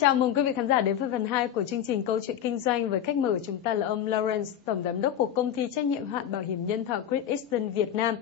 chào mừng quý vị khán giả đến với phần 2 của chương trình Câu chuyện kinh doanh với khách mời của chúng ta là ông Lawrence, Tổng Giám đốc của Công ty Trách nhiệm hữu hạn Bảo hiểm Nhân thọ Great Eastern Việt Nam.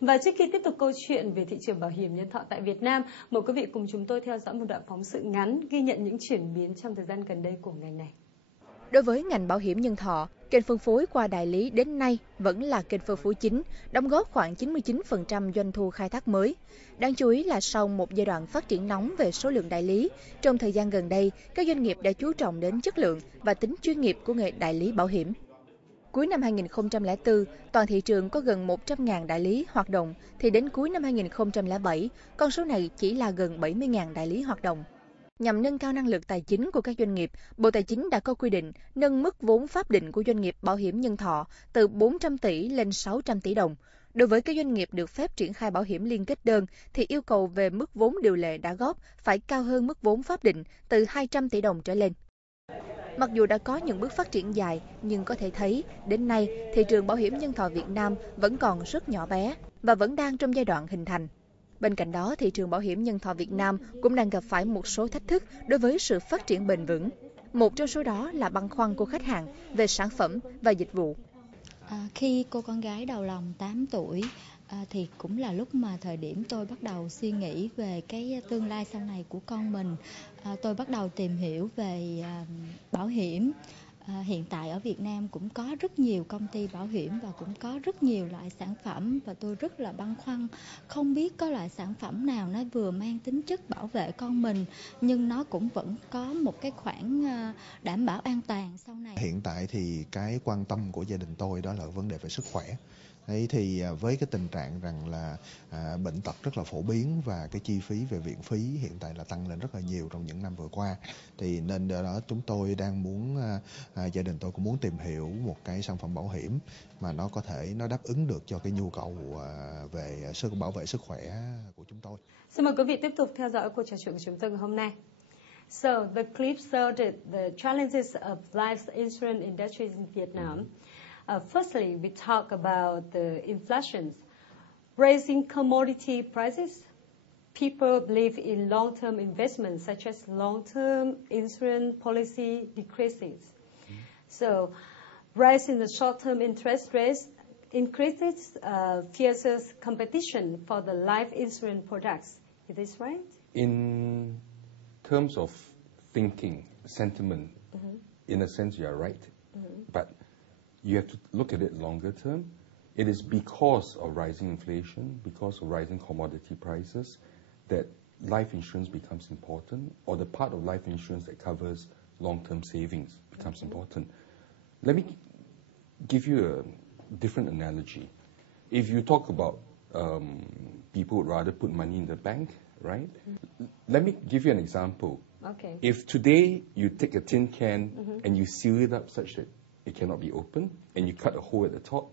Và trước khi tiếp tục câu chuyện về thị trường bảo hiểm nhân thọ tại Việt Nam, mời quý vị cùng chúng tôi theo dõi một đoạn phóng sự ngắn ghi nhận những chuyển biến trong thời gian gần đây của ngành này. Đối với ngành bảo hiểm nhân thọ, kênh phân phối qua đại lý đến nay vẫn là kênh phân phối chính, đóng góp khoảng 99% doanh thu khai thác mới. Đáng chú ý là sau một giai đoạn phát triển nóng về số lượng đại lý, trong thời gian gần đây, các doanh nghiệp đã chú trọng đến chất lượng và tính chuyên nghiệp của nghề đại lý bảo hiểm. Cuối năm 2004, toàn thị trường có gần 100.000 đại lý hoạt động, thì đến cuối năm 2007, con số này chỉ là gần 70.000 đại lý hoạt động. Nhằm nâng cao năng lực tài chính của các doanh nghiệp, Bộ Tài chính đã có quy định nâng mức vốn pháp định của doanh nghiệp bảo hiểm nhân thọ từ 400 tỷ lên 600 tỷ đồng. Đối với các doanh nghiệp được phép triển khai bảo hiểm liên kết đơn, thì yêu cầu về mức vốn điều lệ đã góp phải cao hơn mức vốn pháp định từ 200 tỷ đồng trở lên. Mặc dù đã có những bước phát triển dài, nhưng có thể thấy, đến nay, thị trường bảo hiểm nhân thọ Việt Nam vẫn còn rất nhỏ bé và vẫn đang trong giai đoạn hình thành. Bên cạnh đó, thị trường bảo hiểm nhân thọ Việt Nam cũng đang gặp phải một số thách thức đối với sự phát triển bền vững. Một trong số đó là băn khoăn của khách hàng về sản phẩm và dịch vụ. Khi cô con gái đầu lòng 8 tuổi, thì cũng là lúc mà thời điểm tôi bắt đầu suy nghĩ về cái tương lai sau này của con mình. Tôi bắt đầu tìm hiểu về bảo hiểm. Hiện tại ở Việt Nam cũng có rất nhiều công ty bảo hiểm và cũng có rất nhiều loại sản phẩm, và tôi rất là băn khoăn không biết có loại sản phẩm nào nó vừa mang tính chất bảo vệ con mình nhưng nó cũng vẫn có một cái khoản đảm bảo an toàn sau này. Hiện tại thì cái quan tâm của gia đình tôi đó là vấn đề về sức khỏe. Đấy thì với cái tình trạng rằng là bệnh tật rất là phổ biến và cái chi phí về viện phí hiện tại là tăng lên rất là nhiều trong những năm vừa qua, thì nên do đó chúng tôi đang muốn gia đình tôi cũng muốn tìm hiểu một cái sản phẩm bảo hiểm mà nó có thể nó đáp ứng được cho cái nhu cầu về bảo vệ sức khỏe của chúng tôi. Xin mời quý vị tiếp tục theo dõi cuộc trò chuyện của chúng tôi ngày hôm nay. So the clip showed the challenges of life insurance industry in Vietnam. Firstly, we talk about the inflation, raising commodity prices. People believe in long-term investments, such as long-term insurance policy decreases. So, rise in the short-term interest rates increases fierce competition for the life insurance products. Is this right? In terms of thinking, sentiment, in a sense, you are right, but you have to look at it longer term. It is because of rising inflation, because of rising commodity prices, that life insurance becomes important, or the part of life insurance that covers long-term savings becomes important. Let me give you a different analogy. If you talk about people would rather put money in the bank, right? Let me give you an example. Okay. If today you take a tin can and you seal it up such that it cannot be opened, and you cut a hole at the top,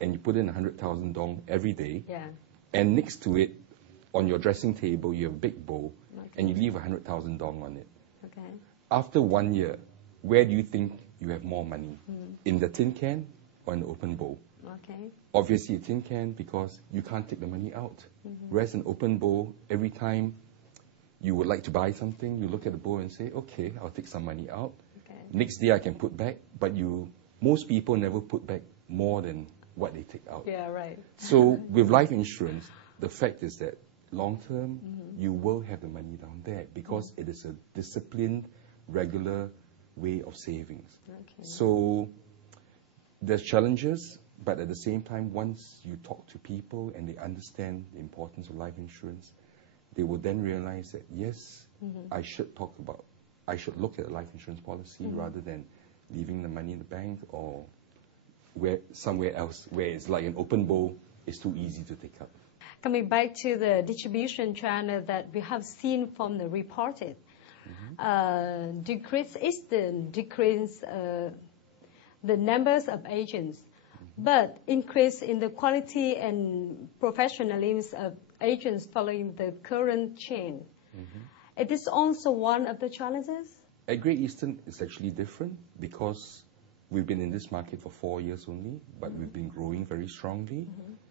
and you put in 100,000 dong every day, and next to it, on your dressing table, you have a big bowl, and you leave 100,000 dong on it. Okay. After 1 year, where do you think you have more money? In the tin can or in the open bowl? Okay. Obviously a tin can, because you can't take the money out. Whereas an open bowl, every time you would like to buy something, you look at the bowl and say, okay, I'll take some money out. Okay. Next day I can put back, but most people never put back more than what they take out. Yeah, right. So with life insurance, the fact is that long term, you will have the money down there because it is a disciplined, regular way of savings. Okay. So there's challenges, but at the same time, once you talk to people and they understand the importance of life insurance, they will then realize that, yes, I should look at a life insurance policy rather than leaving the money in the bank or somewhere else where it's like an open bowl, it's too easy to take up. Coming back to the distribution channel that we have seen from the reported, decrease the numbers of agents, but increase in the quality and professionalism of agents following the current chain. It is also one of the challenges? At Great Eastern, it's actually different because we've been in this market for 4 years only, but we've been growing very strongly.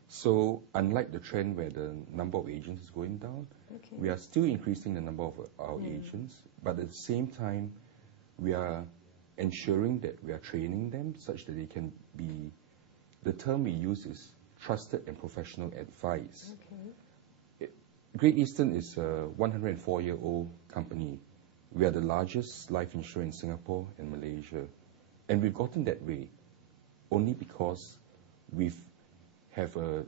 So unlike the trend where the number of agents is going down, we are still increasing the number of our agents, but at the same time, we are ensuring that we are training them such that they can be, the term we use is trusted and professional advice. Great Eastern is a 104-year-old company. We are the largest life insurer in Singapore and Malaysia. And we've gotten that way only because we have a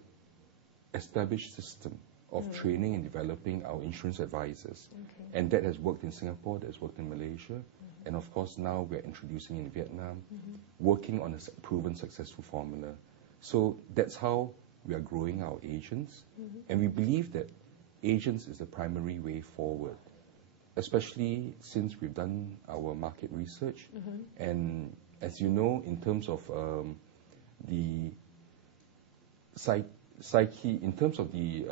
established system of training and developing our insurance advisors. And that has worked in Singapore, that has worked in Malaysia. And of course, now we're introducing in Vietnam, working on a proven successful formula. So that's how we are growing our agents. And we believe that agents is the primary way forward, especially since we've done our market research. And as you know, in terms of the psyche, in terms of the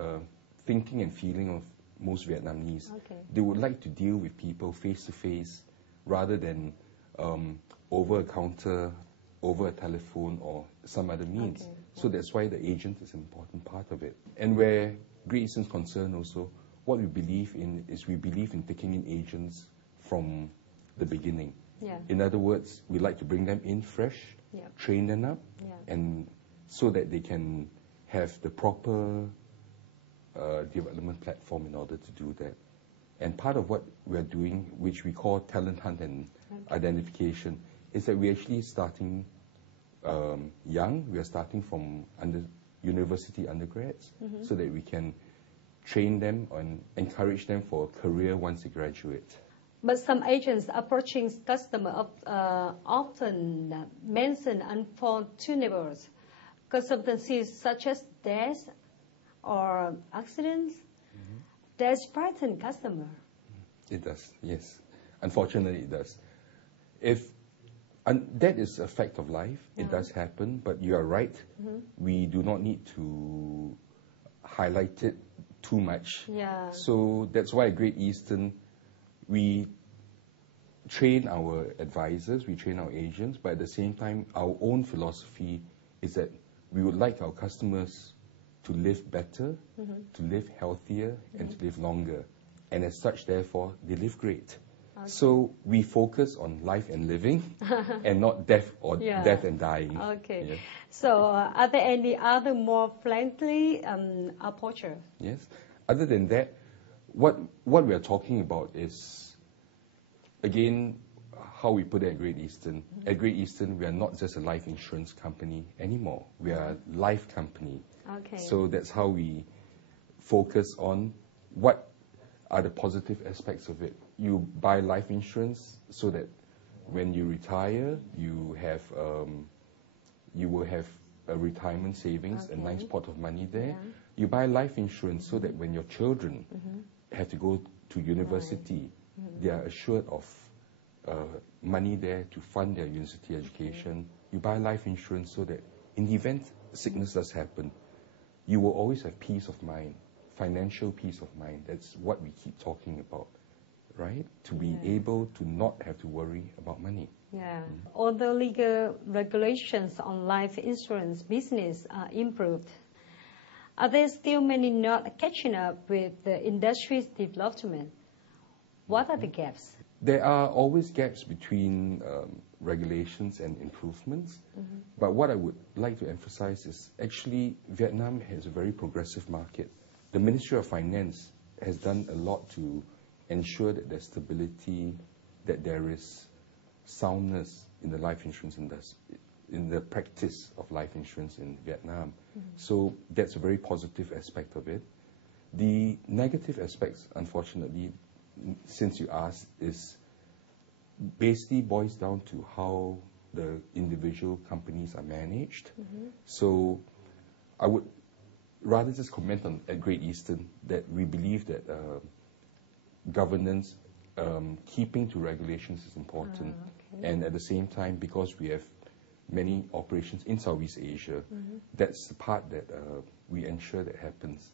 thinking and feeling of most Vietnamese, they would like to deal with people face to face rather than over a counter, over a telephone or some other means. So that's why the agent is an important part of it. And where Great Eastern is concerned also, what we believe in is we believe in taking in agents from the beginning. In other words, we like to bring them in fresh, train them up, and so that they can have the proper development platform in order to do that. And part of what we're doing, which we call talent hunt and identification, is that we're actually starting young. We are starting from university undergrads so that we can train them and encourage them for a career once they graduate. But some agents approaching customers often mention unfortunate circumstances such as death or accidents. That frighten customer. It does, yes. Unfortunately, it does. That is a fact of life. It does happen, but you are right. We do not need to highlight it too much. So that's why at Great Eastern, we train our advisors, we train our agents, but at the same time, our own philosophy is that we would like our customers to live better, to live healthier, and to live longer. And as such, therefore, they live great. So we focus on life and living and not death or death and dying. So are there any other more friendly approaches? Yes. Other than that, what we are talking about is, again, how we put it at Great Eastern. At Great Eastern, we are not just a life insurance company anymore. We are a life company. So that's how we focus on what are the positive aspects of it. You buy life insurance so that when you retire, you will have a retirement savings, a nice pot of money there. You buy life insurance so that when your children have to go to university, they are assured of money there to fund their university education. You buy life insurance so that in the event sickness does happen, you will always have peace of mind, financial peace of mind. That's what we keep talking about, right? To be able to not have to worry about money. Although legal regulations on life insurance business are improved, are there still many not catching up with the industry's development? What are the gaps? There are always gaps between regulations and improvements. But what I would like to emphasize is actually Vietnam has a very progressive market. The Ministry of Finance has done a lot to ensure that there's stability, that there is soundness in the life insurance industry, in the practice of life insurance in Vietnam. So that's a very positive aspect of it. The negative aspects, unfortunately, since you asked, is basically boils down to how the individual companies are managed. So I would rather just comment on at Great Eastern that we believe that governance, keeping to regulations is important. And at the same time, because we have many operations in Southeast Asia, that's the part that we ensure that happens.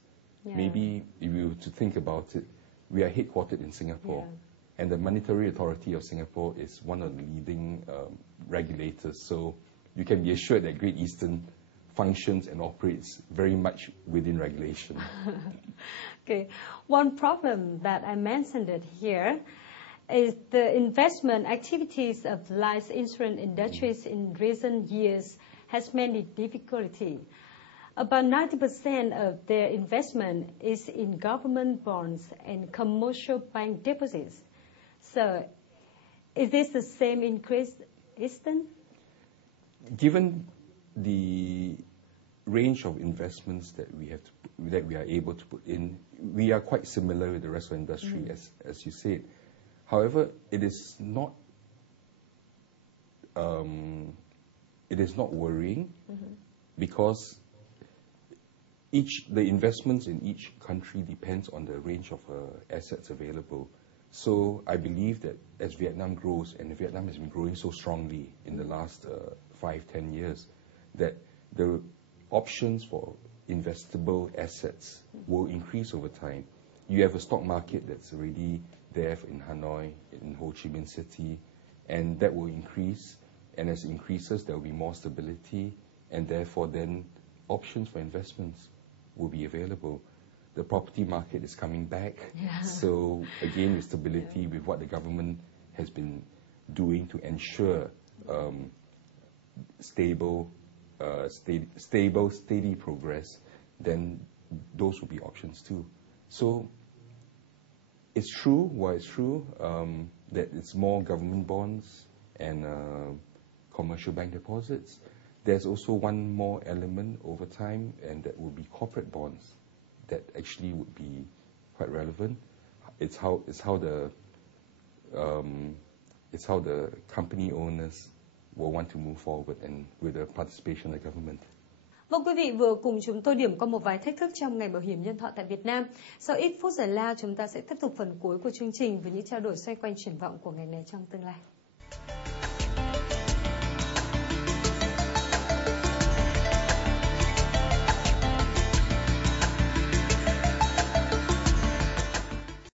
Maybe if you were to think about it, we are headquartered in Singapore, and the Monetary Authority of Singapore is one of the leading regulators. So you can be assured that Great Eastern functions and operates very much within regulation. Okay. One problem that I mentioned it here is the investment activities of life insurance industries in recent years has many difficulties. About 90% of their investment is in government bonds and commercial bank deposits. So, is this the same in Great Eastern? Given the range of investments that we are able to put in, we are quite similar with the rest of the industry, as you said. However, it is not worrying because the investments in each country depends on the range of assets available. So I believe that as Vietnam grows, and Vietnam has been growing so strongly in the last 5-10 years, that the options for investable assets will increase over time. You have a stock market that's already there in Hanoi, in Ho Chi Minh City, and that will increase. And as it increases, there will be more stability, and therefore then options for investments will be available. The property market is coming back. Yeah. So again, with stability, with what the government has been doing to ensure steady progress, then those will be options too. So it's true, that it's more government bonds and commercial bank deposits. There's also one more element over time, and that will be corporate bonds. That actually would be quite relevant. It's how the company owners will want to move forward and with the participation of the government. Vâng, quý vị vừa cùng chúng tôi điểm qua một vài thách thức trong ngành bảo hiểm nhân thọ tại Việt Nam. Sau ít phút giải lao, chúng ta sẽ tiếp tục phần cuối của chương trình với những trao đổi xoay quanh triển vọng của ngành này trong tương lai.